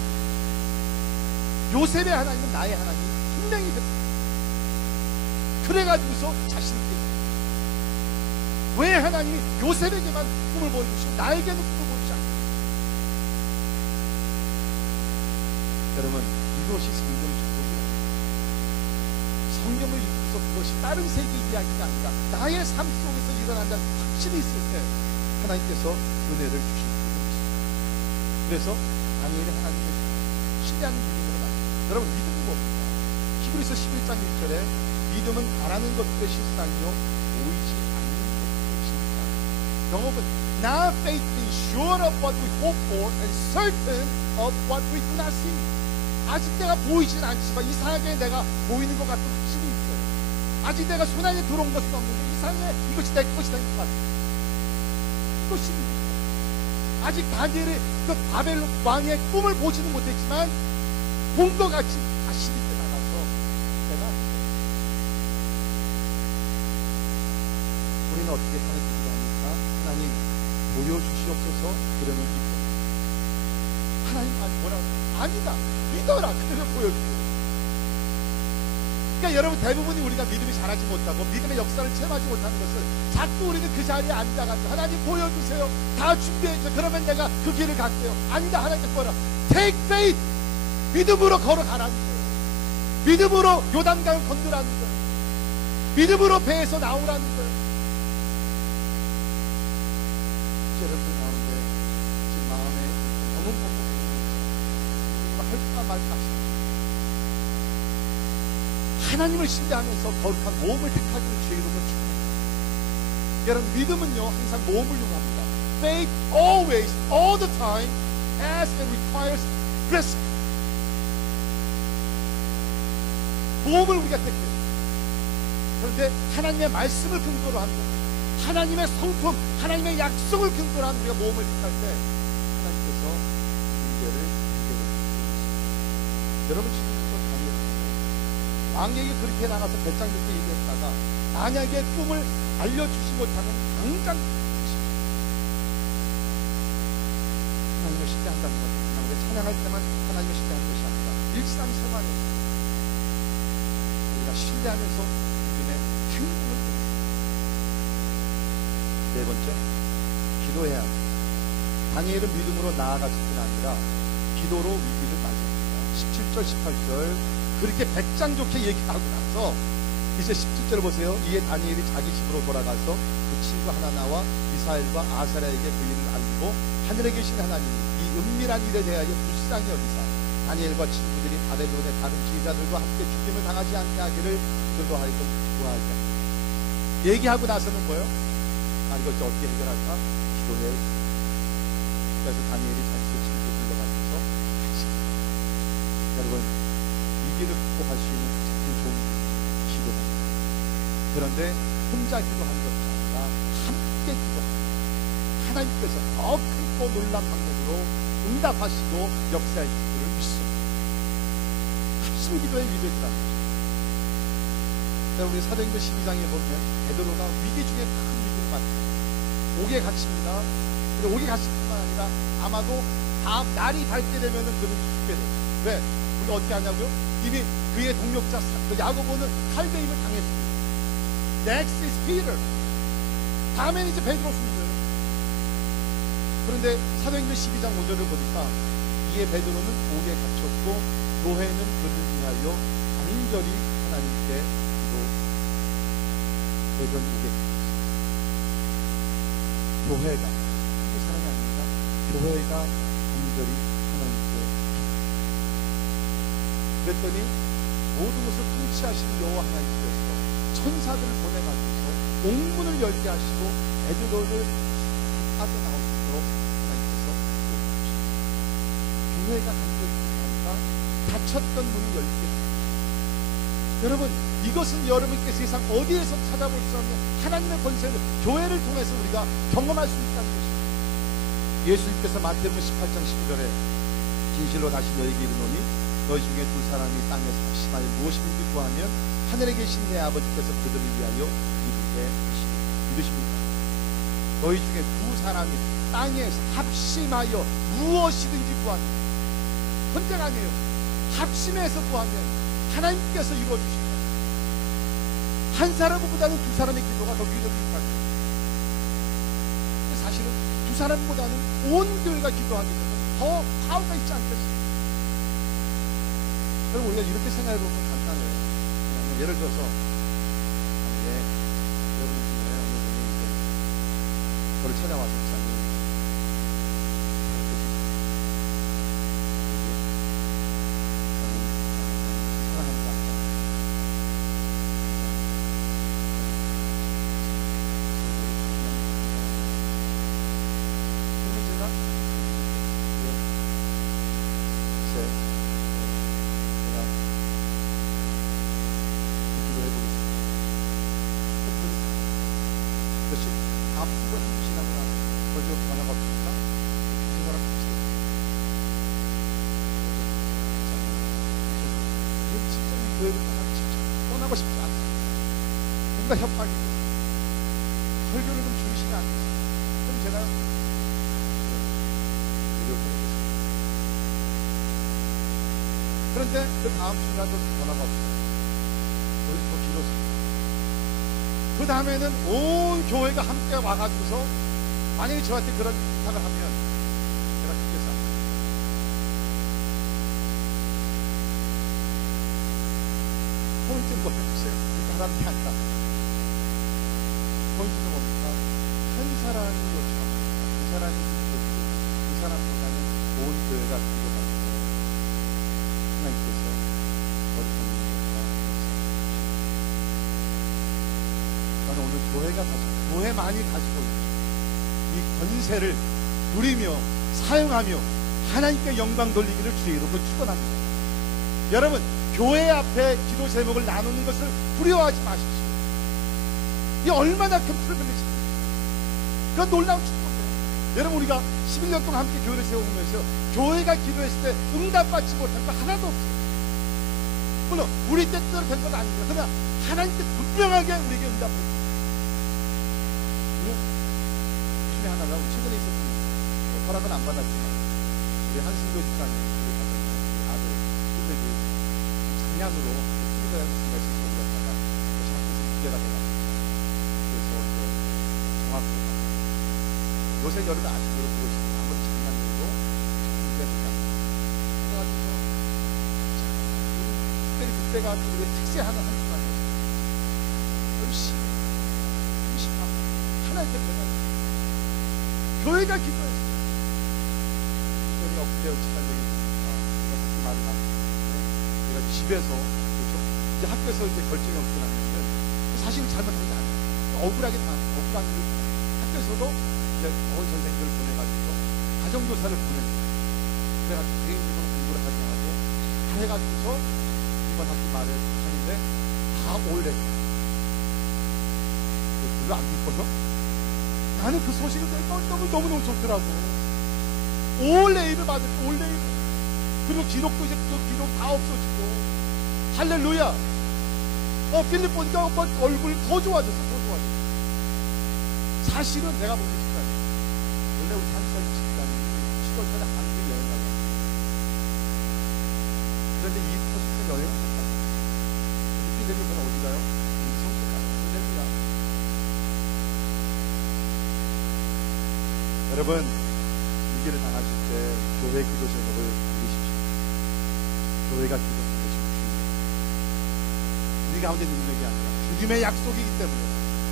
요셉의 하나님은 나의 하나님이 분명히 그래가지고서 자신있게 왜 하나님이 요셉에게만 꿈을 보여주시고 나에게는 꿈을 보여주지 않고 여러분 이것이 성경의 축복이에요. 성경을 읽고서 그것이 다른 세계 이야기가 아니라 나의 삶 속에서 일어난다는 확신이 있을 때 하나님께서 은혜를 주실 줄을 믿습니다. 그래서 다니엘이 하나님을 신뢰하는 믿음으로 나옵니다. 여러분 믿음이 뭡니까? 히브리서 11장 1절에 믿음은 바라는 것들의 실상이요 보이지 않는 것들의 실상. 영어는 Now faith is sure of what we hope for and certain of what we do not see. 아직 내가 보이진 않지만 이상하게 내가 보이는 것 같은 확신이 있어요. 아직 내가 손 안에 들어온 것은 없는데 이상하게 이것이 내 것이다 것 같아요. 이것이 아직 다니엘이 그 바벨론 왕의 꿈을 보지는 못했지만 본 것 같이 자신 있게 나가서 내가 우리는 어떻게 하는 일을 합니까? 하나님 보여주시옵소서. 그러면 믿습니다. 하나님 뭐라고? 아니다. 믿어라. 그러면 보여주세요. 그러니까 여러분 대부분이 우리가 믿음이 자라지 못하고 믿음의 역사를 체험하지 못하는 것은 자꾸 우리는 그 자리에 앉아가지고 하나님 보여주세요. 다 준비해주세요. 그러면 내가 그 길을 갈게요. 아니다. 하나님 뭐라? Take faith. 믿음으로 걸어가라는 거예요. 믿음으로 요단강을 건너라는 거예요. 믿음으로 배에서 나오라는 거예요. 여러분 가운데 지금 마음에 너무 할까 말까 하나님을 신뢰하면서 거룩한 모험을 택하기로 지혜로운 축복합니다. 여러분 믿음은요 항상 모험을 요구합니다. Faith always, all the time, as it requires risk. 모험을 우리가 택해요. 그런데 하나님의 말씀을 근거로 한 것, 하나님의 성품, 하나님의 약속을 근거로 한 우리가 모험을 택할 때 하나님께서 문제를 해결해 주십니다. 여러분 지금 왕에게 그렇게 나가서 배짱 좋게 얘기했다가 만약에 꿈을 알려주지 못하면 당장 하나님을 신뢰한다는 것은 그냥 우리가 찬양할 때만 하나님을 신뢰하는 것이 아니라 일상생활에서 우리가 신뢰하면서 믿음의 행동을 보입니다. 네 번째, 기도해야 합니다. 다니엘은 믿음으로 나아갔을 뿐 아니라 기도로 위기를 맞이합니다. 17절 18절 그렇게 백장 좋게 얘기하고 나서 이제 17절 보세요. 이에 다니엘이 자기 집으로 돌아가서 그 친구 하나나와 미사엘과 아사랴에게 그 일을 알리고 하늘에 계신 하나님이 이 은밀한 일에 대하여 불쌍히 여기사 다니엘과 친구들이 바벨론의 다른 지휘자들과 함께 죽임을 당하지 않게 하기를 그들로 하여금 구하게 합니다. 얘기하고 나서는 뭐예요? 이걸 어떻게 해결할까? 기도해. 그래서 다니엘이 자기 친구를 불러가면서 여러분 위기를 극복할 수 있는 가장 좋은 기도입니다. 그런데 혼자 기도하는 것이 아니라 함께 기도합니다. 하나님께서 더 크고 놀란 방법으로 응답하시고 역사의 기도를 믿습니다. 합심 기도의 위력이라는 거죠. 우리 사도행전 12장에 보면 베드로가 위기 중에 큰 위기를 맞죠. 옥에 갇힙니다. 근데 옥에 갇힐 뿐만 아니라 아마도 다음 날이 밝게 되면 그는 죽게 돼요. 왜? 우리가 어떻게 하냐고요? 이미 그의 동력자 야고보는 칼뱅임을 당했습니다. Next is Peter. 다음에는 이제 베드로입니다. 그런데 사도행전 12장 5절을 보니까 이에 베드로는 옥에 갇혔고 노회는 그를 위하여 간절히 하나님께 기도 옥에 교회가 그게 사람이 아닙니다. 교회가 간절히 하나님께 그랬더니 모든 것을 통치하시는 여호와 하나님께서 천사들을 보내가지고 옥문을 열게 하시고 베드로를 빠져나올 수 있도록 하나님께서 도와주십니다. 교회가 간절히 닫혔던 문을 열게 합니다. 여러분, 이것은 여러분께 세상 어디에서 찾아볼 수 없는 하나님의 권세를 교회를 통해서 우리가 경험할 수 있다는 것입니다. 예수님께서 마태복음 18장 12절에 진실로 다시 너희에게 이르노니 너희 중에 두 사람이 땅에서 합심하여 무엇이든지 구하면 하늘에 계신 내 아버지께서 그들을 위하여 이루게 하시리라. 믿으십니까? 너희 중에 두 사람이 땅에서 합심하여 무엇이든지 구하면, 혼자가 아니에요. 합심해서 구하면 하나님께서 이루어주십니다. 한 사람보다는 두 사람의 기도가 더 위력이 있다고요. 사실은 두 사람보다는 온 교회가 기도하기 때문에 더 파워가 있지 않겠습니까? 그럼 우리가 이렇게 생각해 보면 간단해요. 그냥 예를 들어서 만약에 여러분 중에 어느 분이 이제 저를 찾아와서 목사님 사랑합니다. 그러면 제가 그것이 앞으로 지나고 나서 거저 변화가 없습니까? 그 사람 같이 됐어요. 진짜 이 교회를 떠나고 싶지 않습니다. 뭔가 협박이고 설교를 좀 주시지 않겠습니까? 그럼 제가 노력해보겠습니다. 그런데 그 다음 주간도 변화가 없어요. 거기서 더 길어집니다. 그 다음에는 온 교회가 함께 와가지고서 만약에 저한테 그런 부탁을 하면 제가 듣겠어. 포인트는 뭐였어요? 그 사람이 아니라 포인트는 뭡니까? 한 사람이 요청합니다. 그 사람이 그 사람보다는 온 교회가 기도할 때 하나님께서 거룩한 오늘 교회만이 가지고 있는 이 권세를 누리며 사용하며 하나님께 영광 돌리기를 주의 이름으로 축원합니다. 여러분, 교회 앞에 기도 제목을 나누는 것을 두려워하지 마십시오. 이게 얼마나 큰 프리빌리지입니까? 그건 놀라운 축복이에요. 여러분, 우리가 11년 동안 함께 교회를 세워오면서 교회가 기도했을 때 응답받지 못한 거 하나도 없어요. 물론 우리 뜻대로 된 건 아닙니다. 그러나 하나님께 분명하게 우리에게 응답해요. 중에 하나가 최근에 있었던 허락은 안 받았지만 우리 한승교 집사님 아들 끝내기 작년으로 스무살 말씀 올렸다가 정확해서 6개가 돼가지고 그래서 정확히 요새 여름에 아시죠? 그것이 아무리 작년에도 6개가 그래가지고 특별히 그때가 우리가 특세하는 한 주간이었어요. 열심히 하나님께 변화했어요. 교회가 기도했어요. 우리가 엊그제 집단 얘기 듣니까 제가 그렇게 말을 하는데 내가 집에서 이제 학교에서 이제 결정이 없게 나면 사실은 잘못한 게 아니에요. 억울하게 당하고 억울한 일을 학교에서도 이제 어원 선생님들을 보내가지고 가정교사를 보내요. 그래가지고 개인적으로 공부를 하게 하고 다 해가지고서 이번 학기 말에 하는데 다 올래. 별로 안 기뻐서 나는 그 소식을 너무너무 좋더라고. 올 A를 받을 때 올 A를. 그리고 기록도 이제 또 기록 다 없어지고. 할렐루야. 필립 보니까 얼굴 더 좋아졌어. 사실은 내가 보는 시간이 원래 우리 한살 집단이 7월달에 한국에 여행 가요. 그런데 이 포스트 여행을 못 가요. 이렇게 되면 그건 어디 가요? 인성도 가요. 할렐루야. 여러분, 위기를 당하실 때 교회 기도 제목을 올리십시오. 교회가 기도하는 것이 중요해요. 우리 가운데 능력이 아니라 주님의 약속이기 때문에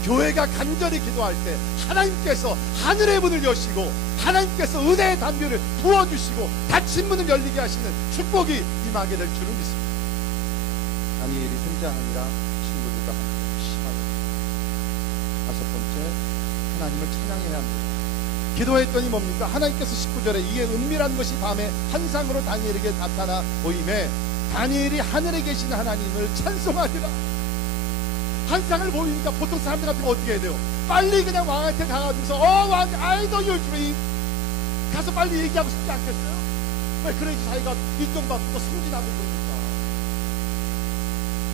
교회가 간절히 기도할 때 하나님께서 하늘의 문을 여시고 하나님께서 은혜의 담요를 부어주시고 닫힌 문을 열리게 하시는 축복이 임하게 될 줄을 믿습니다. 다니엘이 혼자 아니라 친구들과 함께 심하게. 다섯 번째, 하나님을 찬양해야 합니다. 기도했더니 뭡니까? 하나님께서 19절에 이게 은밀한 것이 밤에 환상으로 다니엘에게 나타나 보임에 다니엘이 하늘에 계신 하나님을 찬송하리라. 환상을 보이니까 보통 사람들 같은 거 어떻게 해야 돼요? 빨리 그냥 왕한테 가가지고서 왕 I know your dream 가서 빨리 얘기하고 싶지 않겠어요? 왜 그래야지 자기가 인정받고 승진하고 그러니까.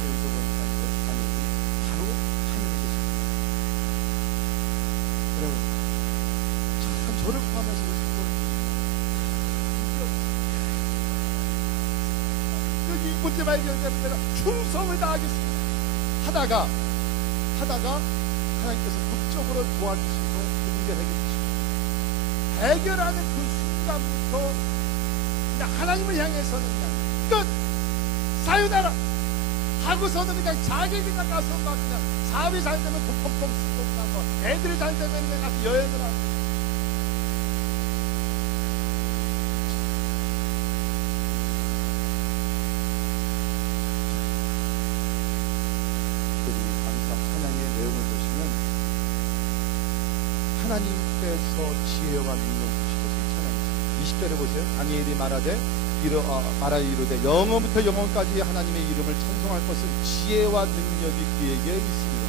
여기서 보니까 다니엘이 바로 하늘에 계십니다. 여러분 저를 포함해서 여기 문제 발견되면 내가 충성을 다하겠습니다 하다가 하나님께서 극적으로 도와주시고 그 문제 해결해주시고 해결하는 그 순간부터 그냥 하나님을 향해서는 그냥 끝 사유나라 하고서는 그냥 자기 그냥 가서 막 그냥 사업이 잘 되면 돈 펑펑 쓰고 가서 애들이 잘 되면 그냥 가서 여행을 하고 하나님께서 지혜와 능력을 주시고 찬양했습니다. 20절에 보세요. 다니엘이 말하이르되 영원부터 영원까지 하나님의 이름을 찬송할 것은 지혜와 능력이 그에게 있습니다.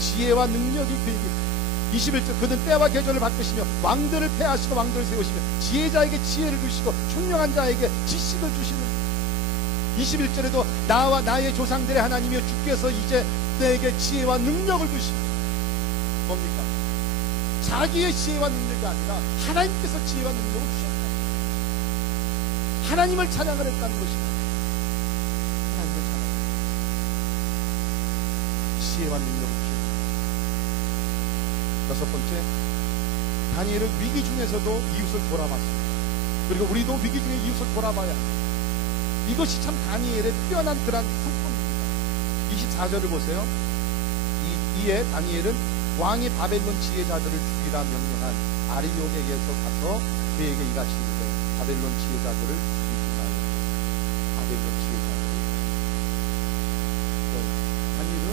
지혜와 능력이 그에게 있습니다. 21절 그는 때와 계절을 바꾸시며 왕들을 패하시고 왕들을 세우시며 지혜자에게 지혜를 주시고 총명한 자에게 지식을 주시는 21절에도 나와 나의 조상들의 하나님이여 주께서 이제 내게 지혜와 능력을 주시고 뭡니까? 자기의 지혜와 능력이 아니라 하나님께서 지혜와 능력을 주셨다. 하나님을 찬양을 했다는 것입니다. 하나님을 찬양. 지혜와 능력을 주셨다. 여섯 번째, 다니엘은 위기 중에서도 이웃을 돌아봤습니다. 그리고 우리도 위기 중에 이웃을 돌아봐야 합니다. 이것이 참 다니엘의 뛰어난 그런 성품입니다. 24절을 보세요. 이에 다니엘은 왕이 바벨론 지혜자들을 죽이라 명령한 아리옥에게서 가서 그에게 이같이 이르되 바벨론 지혜자들을 죽이지 말고 바벨론 지혜자들을 다니엘은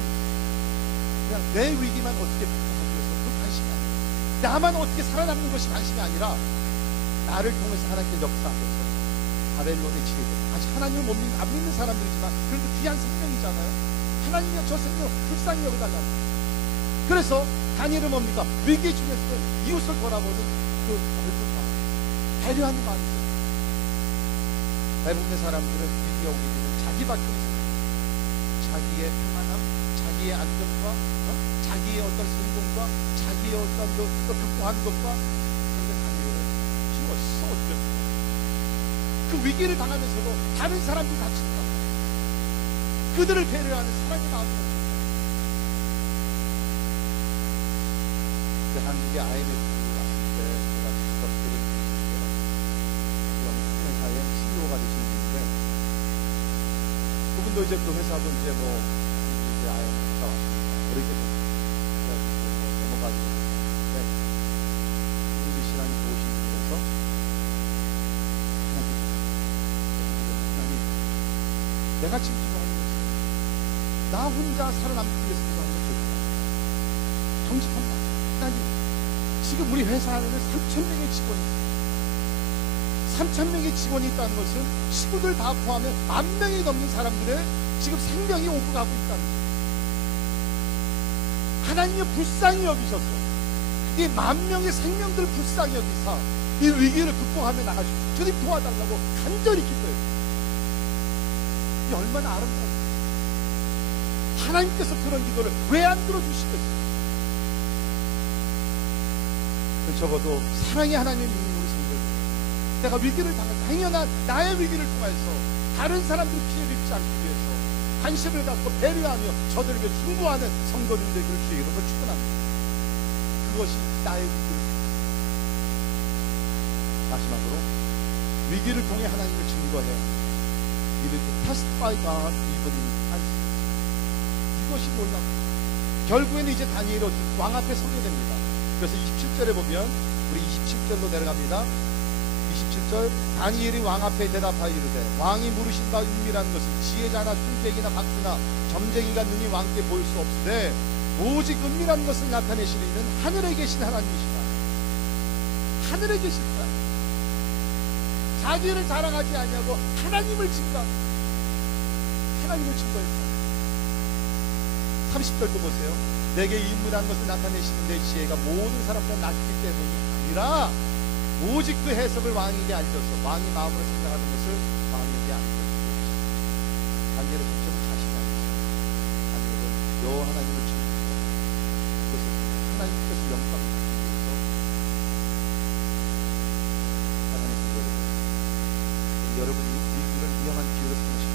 그냥 내 위기만 어떻게 극복하기 위해서 그 관심이 아니에요. 나만 어떻게 살아남는 것이 관심이 아니라 나를 통해서 하나님께 역사하셔서 바벨론의 지혜자 아직 하나님을 안 믿는 사람들이지만 그래도 귀한 생명이잖아요. 하나님이여 저 생명 불쌍히 여겨달라고. 그래서 다니엘은 뭡니까? 위기 중에서 이웃을 돌아보는 그 넓은 마음, 배려하는 마음이 있어요. 대부분의 사람들은 위기가 오게 되면 자기밖에 없어요. 자기의 평안함, 자기의 안정과 자기의 어떤 성공과 자기의 어떤 그 극복하는 것과 그런데 다니엘은 힘없어 어쩌고 그 위기를 당하면서도 다른 사람들이 다친다. 그들을 배려하는 사랑의 마음이 한국의 IMF 갔을 때 제가 직접 들은 그런 큰 회사의 CEO가 되신 분인데 그분도 이제 그 회사도 이제 이제 IMF가 왔으니까 그렇게 넘어가지고 있는데 우리 신앙이 좋으신 분이라서 하나님 내가 지금 기도하는 것은 나 혼자 살아남기 위해서 기도하는 것이 정직한 말 하나님 지금 우리 회사 안에는 3,000명의 직원이 있어요. 3,000명의 직원이 있다는 것은 식구들 다 포함해 10,000명이 넘는 사람들의 지금 생명이 오고 가고 있다는 거예요. 하나님이 불쌍히 여기셔서 이 10,000명의 생명들을 불쌍히 여기사 이 위기를 극복하며 나가시고 주님 도와달라고 간절히 기도해요. 이게 얼마나 아름다워요. 하나님께서 그런 기도를 왜 안 들어주시겠어요? 적어도 사랑의 하나님의 능력으로 생겨요. 내가 위기를 당연한 나의 위기를 통해서 다른 사람들이 피해를 입지 않기 위해서 관심을 갖고 배려하며 저들을 위해 충고하는 성도들 되기를 주의 이름으로 축원합니다. 그것이 나의 위기를 마지막으로 위기를 통해 하나님을 증거해 이를 testify God even in crisis. 이것이 놀랍다. 결국에는 이제 다니엘이 왕 앞에 서게 됩니다. 그래서 27절에 보면 우리 27절로 내려갑니다. 27 17절 다니엘이 왕 앞에 대답하여 이르되 왕이 물으신 바 은밀한 것은 지혜자나 술객이나 박수나 점쟁이가 능히 왕께 보일 수 없으되 오직 은밀한 것을 나타내시는 이는 하늘에 계신 하나님이시다. 하늘에 계신 하나님. 자기를 자랑하지 아니하고 하나님을 증거, 하나님을 증거했다. 30절도 보세요. 내게 인물한 것을 나타내시는 내 지혜가 모든 사람보다 낫기 때문이 아니라 오직 그 해석을 왕에게 알려서 왕이 마음으로 생각하는 것을 왕에게 알려서 다니엘의 중점은 자신이 아니었습니다. 다니엘은 여호와 하나님을 증거했다. 그것을 하나님께서 영광을 받기 위해서 하나님의 기도를 했습니다. 여러분이 위기를 위험한 기회로 삼으시고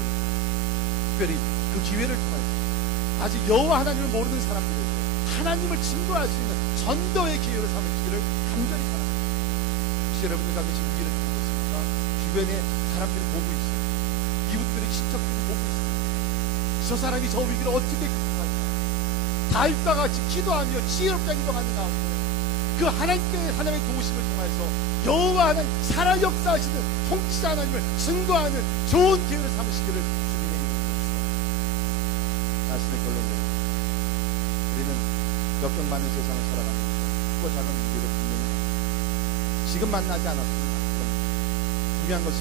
특별히 그 기회를 통해서 아직 여호와 하나님을 모르는 사람들에게 하나님을 증거할 수 있는 전도의 기회를 삼으시기를 간절히 바랍니다. 혹시 여러분들 가운데 지금 위기를 겪고 있습니까? 주변에 사람들이 보고 있어요. 이웃들이 친척들이 보고 있어요. 저 사람이 저 위기를 어떻게 극복할까? 다윗과 같이 기도하며 지혜롭게 행동하는 가운데 그 하나님의 도우심을 통해서 여호와 하나님 살아 역사하시는 통치자 하나님을 증거하는 좋은 기회를 삼으시기를 주님에게 말씀의 결론입니다. 우리는 역경 많은 세상을 살아가는 크고 작은 위기를 분명히 지금 만나지 않았으면 중요한 것은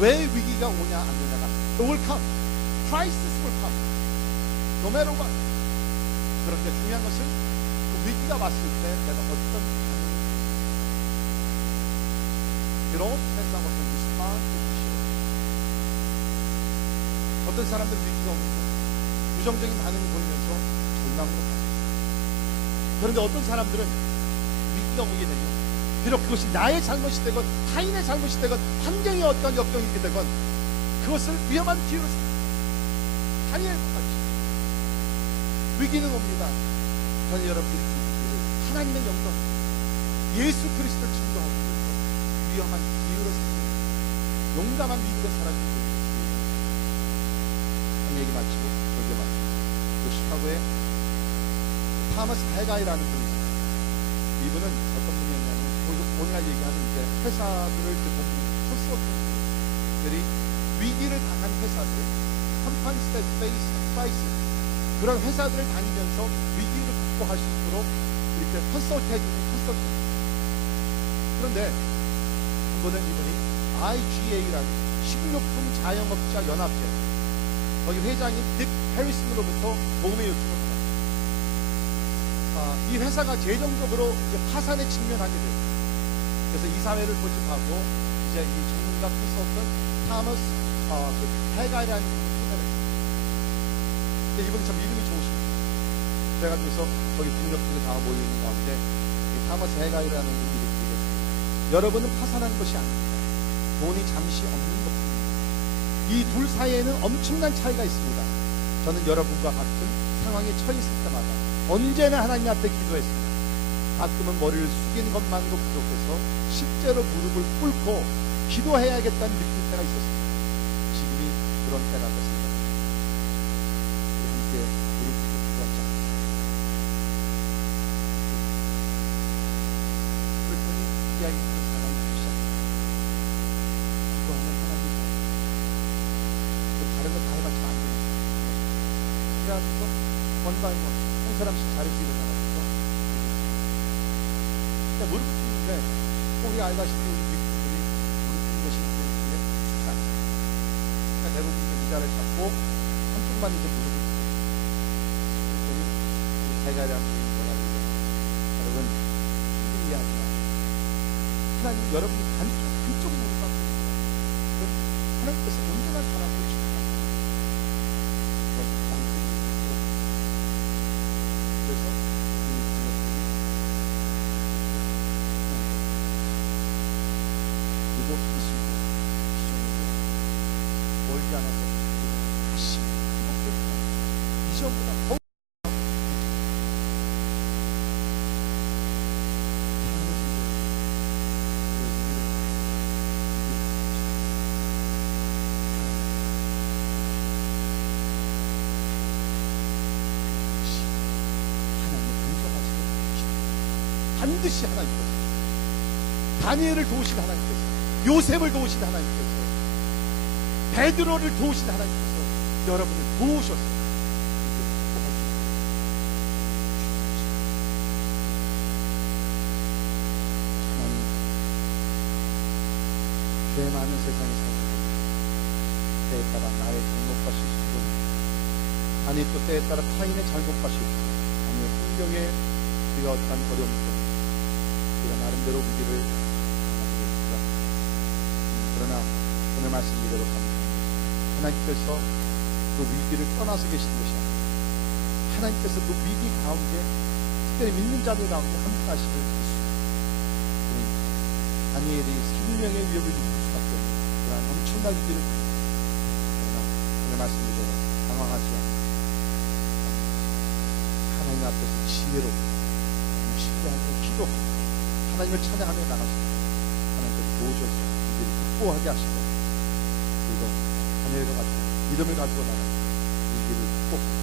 왜 위기가 오냐 안 오냐가 It will come. Crisis will come. No matter what. 그런데 중요한 것은 그 위기가 왔을 때 내가 어떤 반응을 It all depends on what we respond to the issue. 어떤 사람들 위기가 오면 부정적인 반응을 보이면서 절망으로 가요. 그런데 어떤 사람들은 위기가 오게 되면 비록 그것이 나의 잘못이 되건 타인의 잘못이 되건 환경의 어떤 역경이 있게 되건 그것을 위험한 기회로 삼습니다. 다니엘과 같이 위기는 옵니다. 저는 여러분들이 그 위기를 하나님의 영광 예수 그리스도를 증거하기 위해서 위험한 기회로 삼는 용감한 위기로 살아주는 한 얘기 마치고 절개 마치고 그 시카고에 타머스 해가이라는 분이 있어요. 이분은 어떤 분이었냐면 오늘날 얘기하는 이제 회사들을 보면 컨설턴트들이 위기를 당한 회사들, sometimes they face crisis 그런 회사들을 다니면서 위기를 극복할 수 있도록 이렇게 컨설트 해주는 컨설턴트. 그런데 한 번은 이분이 IGA라는 식료품 자영업자 연합회 거기 회장인 딕 해리슨으로부터 도움의 요청을 받았어요. 이 회사가 재정적으로 파산에 직면하게 돼요. 그래서 이사회를 고집하고 이제 이 전문가 컨설턴트 타머스 해가이라는 분을 초대했어요. 근데 이분이 참 이름이 좋으십니다. 그래가지고서 거기 동력들이 다 모여있는 가운데 이 타머스 해가이라는 분이 이렇게 얘기했습니다. 여러분은 파산한 것이 아닙니다. 돈이 잠시 없는 것뿐입니다. 이 둘 사이에는 엄청난 차이가 있습니다. 저는 여러분과 같은 상황에 처했을 때마다 언제나 하나님 앞에 기도했습니다. 가끔은 머리를 숙이는 것만도 부족해서 실제로 무릎을 꿇고 기도해야겠다는 느낄 때가 있었습니다. 지금이 그런 때라고 생각합니다. 함께 무릎 꿇고 기도하자. 그랬더니 이야기 듣는 사람이 시작합니다. 기도하면 하나님 다른 거 다 해봤지만 안 되는 거예요. 그래가지고 원바이 한 사람씩 자리에서 일어나가지고 무릎 꿇는데 우리 알다시피 우리 미국분들이 무릎 꿇는 것이 쉽지 않아요. 그러니까 대부분 의자를 잡고 한쪽만 이제 무릎을 꿇고 그랬더니 우리 대가리한 분이 뭐라 그래요. 여러분 힘들게 하지 마. 하나님 여러분이 한쪽 무릎만 꿇으세요. 그럼 하나님께서 온전한 사람을 주십니다. 그래서 그리고 했습니다. 멀지 않아서 다시 회복했고 이전보다 더 반드시 하나님께서 다니엘을 도우신 하나님께서 요셉을 도우신 하나님께서, 베드로를 도우신 하나님께서 여러분을 도우셨어요. 하나님, 죄 많은 세상에 살고 때에 따라 나의 잘못과 실수도, 아니 또 때에 따라 타인의 잘못과 실수, 아니 환경에 우리가 어떤 어려움 때문에 우리가 나름대로 위기를 당하게 됩니다. 그러나 오늘 말씀드리도록 합니다. 하나님께서 그 위기를 떠나서 계신 것이 아니라 하나님께서 그 위기 가운데, 특별히 믿는 자들 가운데 함께 하심을 믿습니다. 다니엘이 생명의 위협을 느낄 수밖에 없는 그러한 엄청난 위기를, 그러나 오늘 말씀드리도록 당황하지 않고 하나님 앞에서 지혜롭고 신뢰하며 기도하고 하나님을 찬양하며 나가십니다. 하나님께서 도우셔서 위기를 극복하게 하시고, 그리고 다니엘과 같은 믿음을 가지고 나가서 위기를 극복하고